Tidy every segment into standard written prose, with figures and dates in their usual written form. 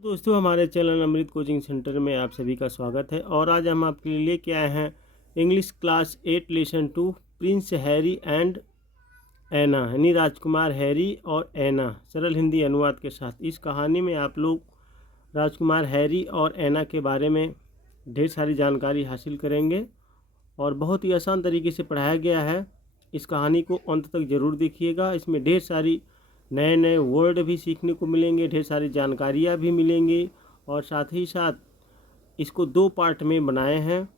दोस्तों, हमारे चैनल अमृत coaching centre में आप सभी का स्वागत है। और आज हम आपके लिए लेके आए हैं English class 8 lesson 2 prince Harry and Anna, यानी राजकुमार हैरी और एना, सरल हिंदी अनुवाद के साथ। इस कहानी में आप लोग राजकुमार हैरी और एना के बारे में ढेर सारी जानकारी हासिल करेंगे और बहुत ही आसान तरीके से पढ़ाया गया है। इस कहानी को अंत तक ज़रूर देखिएगा। इसमें ढेर सारी नए नए वर्ड भी सीखने को मिलेंगे, ढेर सारी जानकारियाँ भी मिलेंगी और साथ ही साथ इसको 2 पार्ट में बनाए हैं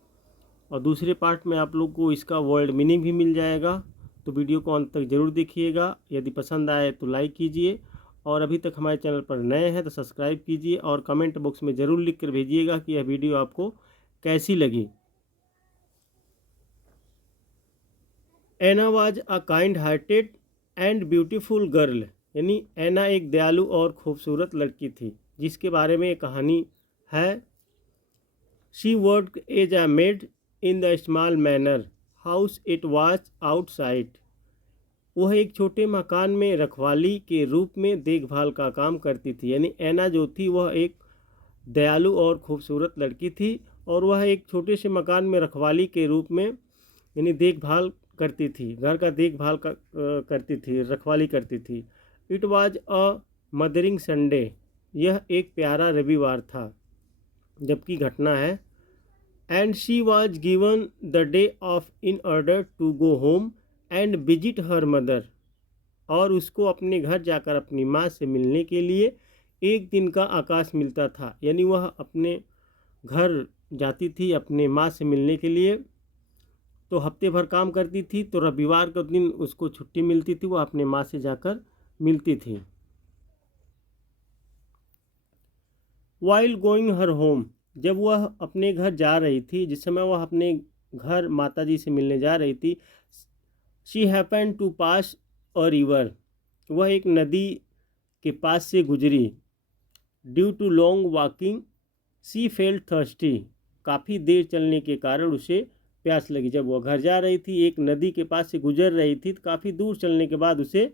और दूसरे पार्ट में आप लोग को इसका वर्ड मीनिंग भी मिल जाएगा। तो वीडियो को अंत तक ज़रूर देखिएगा। यदि पसंद आए तो लाइक कीजिए और अभी तक हमारे चैनल पर नए हैं तो सब्सक्राइब कीजिए और कमेंट बॉक्स में ज़रूर लिख कर भेजिएगा कि यह वीडियो आपको कैसी लगी। Anna was a kind hearted and beautiful girl, यानी एना एक दयालु और खूबसूरत लड़की थी जिसके बारे में कहानी है। She worked as a maid in the small manor house it was outside. वह एक छोटे मकान में रखवाली के रूप में देखभाल का काम करती थी। यानी एना जो थी वह एक दयालु और खूबसूरत लड़की थी और वह एक छोटे से मकान में रखवाली के रूप में यानी देखभाल करती थी, घर का देखभाल करती थी, रखवाली करती थी। It was a mothering Sunday, यह एक प्यारा रविवार था। जबकि घटना है, and she was given the day off in order to go home and visit her mother, और उसको अपने घर जाकर अपनी माँ से मिलने के लिए एक दिन का आकाश मिलता था। यानी वह अपने घर जाती थी अपने माँ से मिलने के लिए, तो हफ्ते भर काम करती थी तो रविवार के दिन उसको छुट्टी मिलती थी, वह अपने माँ से जाकर मिलती थी। वाइल गोइंग हर होम, जब वह अपने घर जा रही थी, जिस समय वह अपने घर माताजी से मिलने जा रही थी, she happen to pass a river, वह एक नदी के पास से गुजरी। Due to long walking she felt thirsty, काफ़ी देर चलने के कारण उसे प्यास लगी। जब वह घर जा रही थी, एक नदी के पास से गुजर रही थी, तो काफ़ी दूर चलने के बाद उसे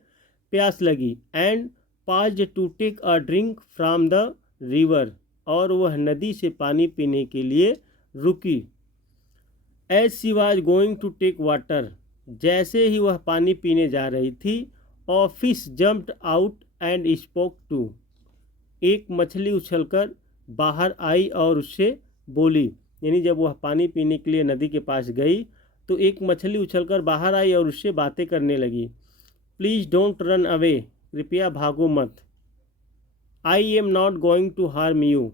प्यास लगी। And passed to take a drink from the river, और वह नदी से पानी पीने के लिए रुकी। As she was going to take water, जैसे ही वह पानी पीने जा रही थी, a fish jumped out and spoke to, एक मछली उछलकर बाहर आई और उससे बोली। यानी जब वह पानी पीने के लिए नदी के पास गई तो एक मछली उछलकर बाहर आई और उससे बातें करने लगी। प्लीज़ डोंट रन अवे, कृपया भागो मत। I am not going to harm you,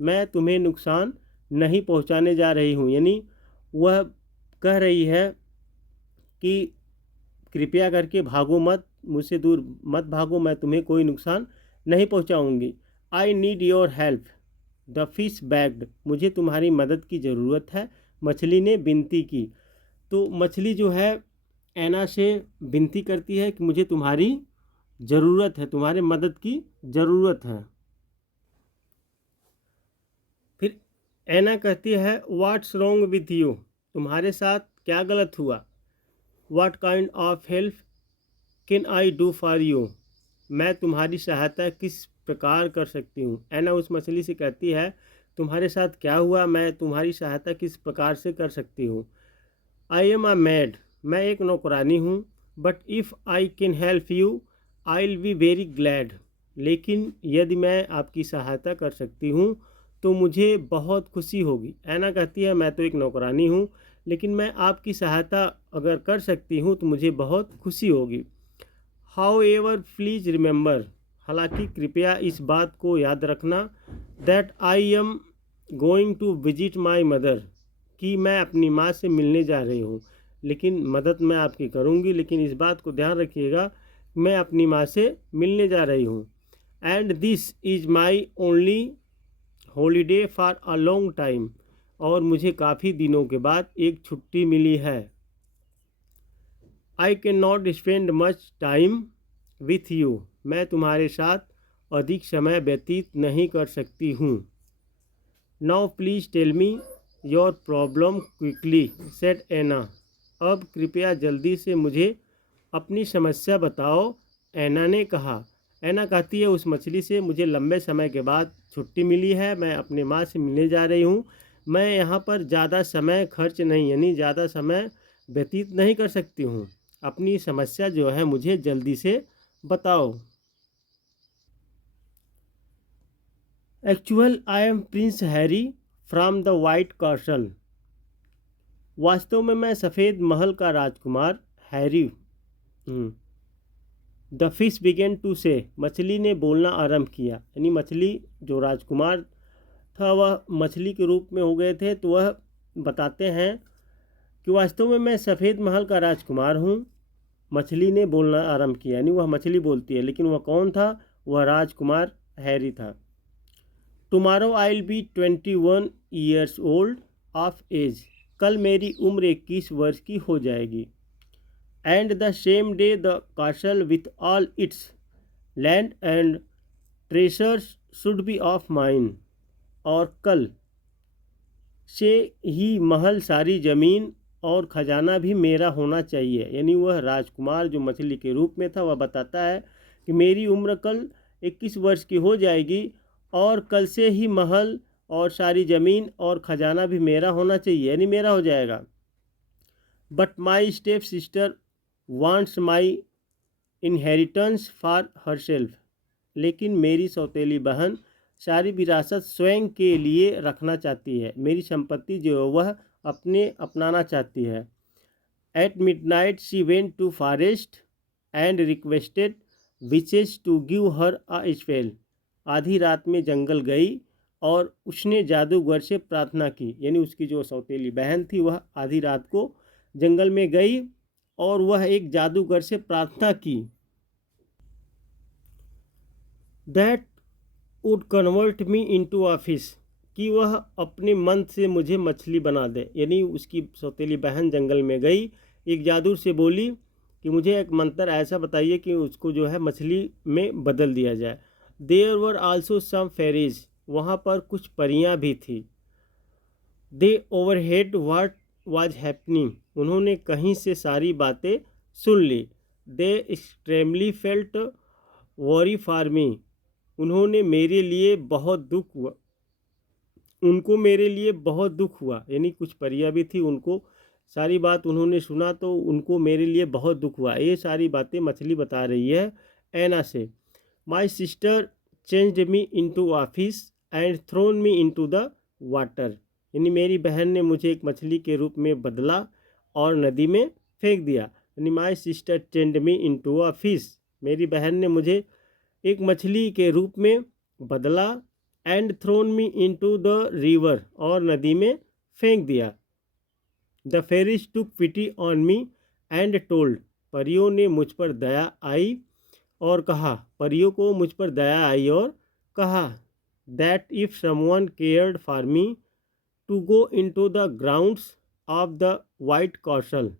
मैं तुम्हें नुकसान नहीं पहुंचाने जा रही हूँ। यानी वह कह रही है कि कृपया करके भागो मत, मुझसे दूर मत भागो, मैं तुम्हें कोई नुकसान नहीं पहुंचाऊंगी। I need your help, the fish begged, मुझे तुम्हारी मदद की ज़रूरत है, मछली ने विनती की। तो मछली जो है एना से विनती करती है कि मुझे तुम्हारी ज़रूरत है, तुम्हारे मदद की ज़रूरत है। फिर एना कहती है, व्हाट्स रॉन्ग विथ यू, तुम्हारे साथ क्या गलत हुआ। What kind of help can I do for you, मैं तुम्हारी सहायता किस प्रकार कर सकती हूँ। एना उस मछली से कहती है, तुम्हारे साथ क्या हुआ, मैं तुम्हारी सहायता किस प्रकार से कर सकती हूँ। आई एम अ मैड, मैं एक नौकरानी हूँ। But if I can help you I will be very glad, लेकिन यदि मैं आपकी सहायता कर सकती हूँ तो मुझे बहुत खुशी होगी। एना कहती है, मैं तो एक नौकरानी हूँ, लेकिन मैं आपकी सहायता अगर कर सकती हूँ तो मुझे बहुत खुशी होगी। हाउ एवर प्लीज़ रिमेंबर, हालांकि कृपया इस बात को याद रखना, that I am going to visit my mother, कि मैं अपनी माँ से मिलने जा रही हूँ। लेकिन मदद मैं आपकी करूँगी, लेकिन इस बात को ध्यान रखिएगा मैं अपनी माँ से मिलने जा रही हूँ। And this is my only holiday for a long time, और मुझे काफ़ी दिनों के बाद एक छुट्टी मिली है। I can not spend much time with you, मैं तुम्हारे साथ अधिक समय व्यतीत नहीं कर सकती हूँ। Now please tell me your problem quickly said Anna, अब कृपया जल्दी से मुझे अपनी समस्या बताओ, एना ने कहा। ऐना कहती है उस मछली से, मुझे लंबे समय के बाद छुट्टी मिली है, मैं अपने माँ से मिलने जा रही हूँ। मैं यहाँ पर ज़्यादा समय खर्च नहीं यानी ज़्यादा समय व्यतीत नहीं कर सकती हूँ। अपनी समस्या जो है मुझे जल्दी से बताओ। Actual I am Prince Harry from the white castle. वास्तव में मैं सफ़ेद महल का राजकुमार हैरी हूँ। द फिश बिगेन टू से, मछली ने बोलना आरंभ किया। यानी मछली जो राजकुमार था वह मछली के रूप में हो गए थे, तो वह बताते हैं कि वास्तव में मैं सफ़ेद महल का राजकुमार हूँ। मछली ने बोलना आरंभ किया, यानी वह मछली बोलती है, लेकिन वह कौन था? वह राजकुमार हैरी था। Tomorrow I will be 21 years old of age, कल मेरी उम्र 21 वर्ष की हो जाएगी। And the same day the castle with all its land and treasures should be of mine, और कल से ही महल, सारी ज़मीन और ख़जाना भी मेरा होना चाहिए। यानी वह राजकुमार जो मछली के रूप में था वह बताता है कि मेरी उम्र कल 21 वर्ष की हो जाएगी और कल से ही महल और सारी ज़मीन और ख़जाना भी मेरा होना चाहिए, यानी मेरा हो जाएगा। But my step sister wants my inheritance for herself, लेकिन मेरी सौतेली बहन सारी विरासत स्वयं के लिए रखना चाहती है। मेरी संपत्ति जो है वह अपनाना चाहती है। At midnight she went to forest and requested witches to give her a spell, आधी रात में जंगल गई और उसने जादूगर से प्रार्थना की। यानी उसकी जो सौतेली बहन थी वह आधी रात को जंगल में गई और वह एक जादूगर से प्रार्थना की। That would convert me into a fish, कि वह अपने मन से मुझे मछली बना दे। यानी उसकी सौतेली बहन जंगल में गई, एक जादू से बोली कि मुझे एक मंत्र ऐसा बताइए कि उसको जो है मछली में बदल दिया जाए। There were also some fairies, वहाँ पर कुछ परियाँ भी थी। They overheard what was happening, उन्होंने कहीं से सारी बातें सुन ली। They extremely felt worry for me, उन्होंने मेरे लिए बहुत दुख हुआ, उनको मेरे लिए बहुत दुख हुआ। यानी कुछ परियां भी थी, उनको सारी बात उन्होंने सुना तो उनको मेरे लिए बहुत दुख हुआ। ये सारी बातें मछली बता रही है ऐना से। My sister changed me into a fish and thrown me into the water, यानी मेरी बहन ने मुझे एक मछली के रूप में बदला और नदी में फेंक दिया। यानी माई sister changed me into a fish, मेरी बहन ने मुझे एक मछली के रूप में बदला। And thrown me into the river, और नदी में फेंक दिया। The fairies took pity on me and told, परियों ने मुझ पर दया आई और कहा, परियों को मुझ पर दया आई और कहा, that if someone cared for me to go into the grounds of the white castle,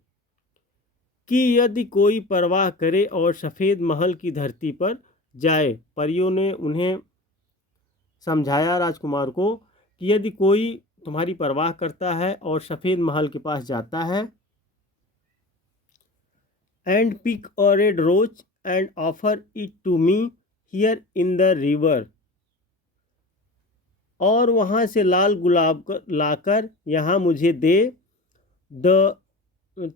कि यदि कोई परवाह करे और सफ़ेद महल की धरती पर जाए। परियों ने उन्हें समझाया राजकुमार को कि यदि कोई तुम्हारी परवाह करता है और सफ़ेद महल के पास जाता है, and pick a red rose and offer it to me here in the river, और वहाँ से लाल गुलाब लाकर यहाँ मुझे दे, द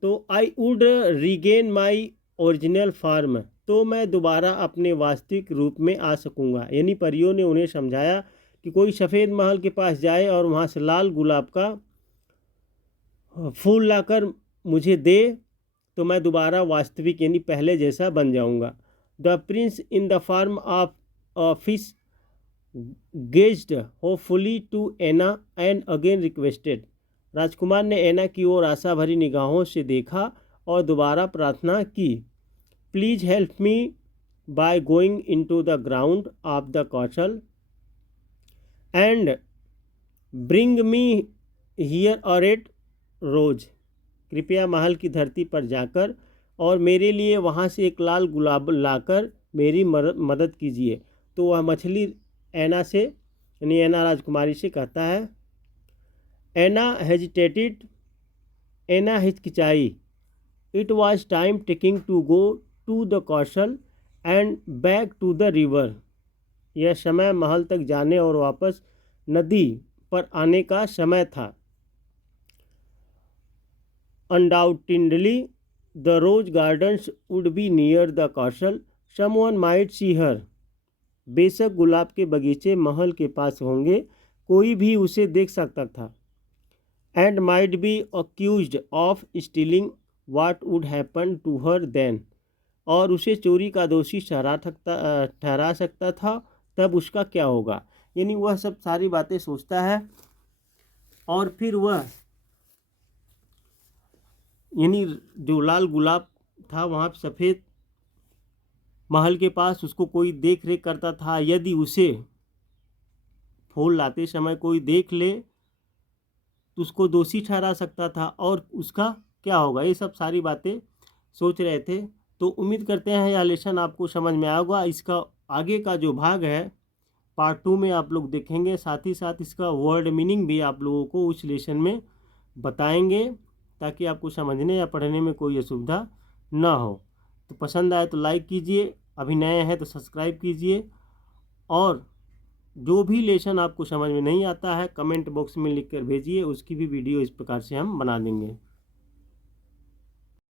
तो I would regain my original form, तो मैं दोबारा अपने वास्तविक रूप में आ सकूँगा। यानी परियों ने उन्हें समझाया कि कोई सफ़ेद महल के पास जाए और वहाँ से लाल गुलाब का फूल लाकर मुझे दे, तो मैं दोबारा वास्तविक यानी पहले जैसा बन जाऊँगा। The prince in the form of a fish gazed hopefully to Anna and again requested, राजकुमार ने ऐना की ओर आशा भरी निगाहों से देखा और दोबारा प्रार्थना की। Please help me by going into the ground of the castle and bring me here a red rose, कृपया महल की धरती पर जाकर और मेरे लिए वहाँ से एक लाल गुलाब लाकर मेरी मदद कीजिए। तो वह मछली ऐना से यानी ऐना राजकुमारी से कहता है। ऐना हेजिटेटेड, ऐना हिचकिचाई। It was time taking to go to the castle and back to the river, यह समय महल तक जाने और वापस नदी पर आने का समय था। Undoubtedly the rose gardens would be near the castle, someone might see her, बेशक गुलाब के बगीचे महल के पास होंगे, कोई भी उसे देख सकता था। And might be accused of stealing, what would happen to her then, और उसे चोरी का दोषी ठहरा सकता था, तब उसका क्या होगा। यानी वह सब सारी बातें सोचता है और फिर वह यानी जो लाल गुलाब था वहाँ सफ़ेद महल के पास उसको कोई देख रेख करता था, यदि उसे फूल लाते समय कोई देख ले तो उसको दोषी ठहरा सकता था और उसका क्या होगा। ये सब सारी बातें सोच रहे थे। तो उम्मीद करते हैं यह लेसन आपको समझ में आएगा। इसका आगे का जो भाग है पार्ट 2 में आप लोग देखेंगे, साथ ही साथ इसका वर्ड मीनिंग भी आप लोगों को उस लेसन में बताएंगे ताकि आपको समझने या पढ़ने में कोई असुविधा ना हो। तो पसंद आए तो लाइक कीजिए, अभी नए हैं तो सब्सक्राइब कीजिए, और जो भी लेसन आपको समझ में नहीं आता है कमेंट बॉक्स में लिख कर भेजिए, उसकी भी वीडियो इस प्रकार से हम बना देंगे।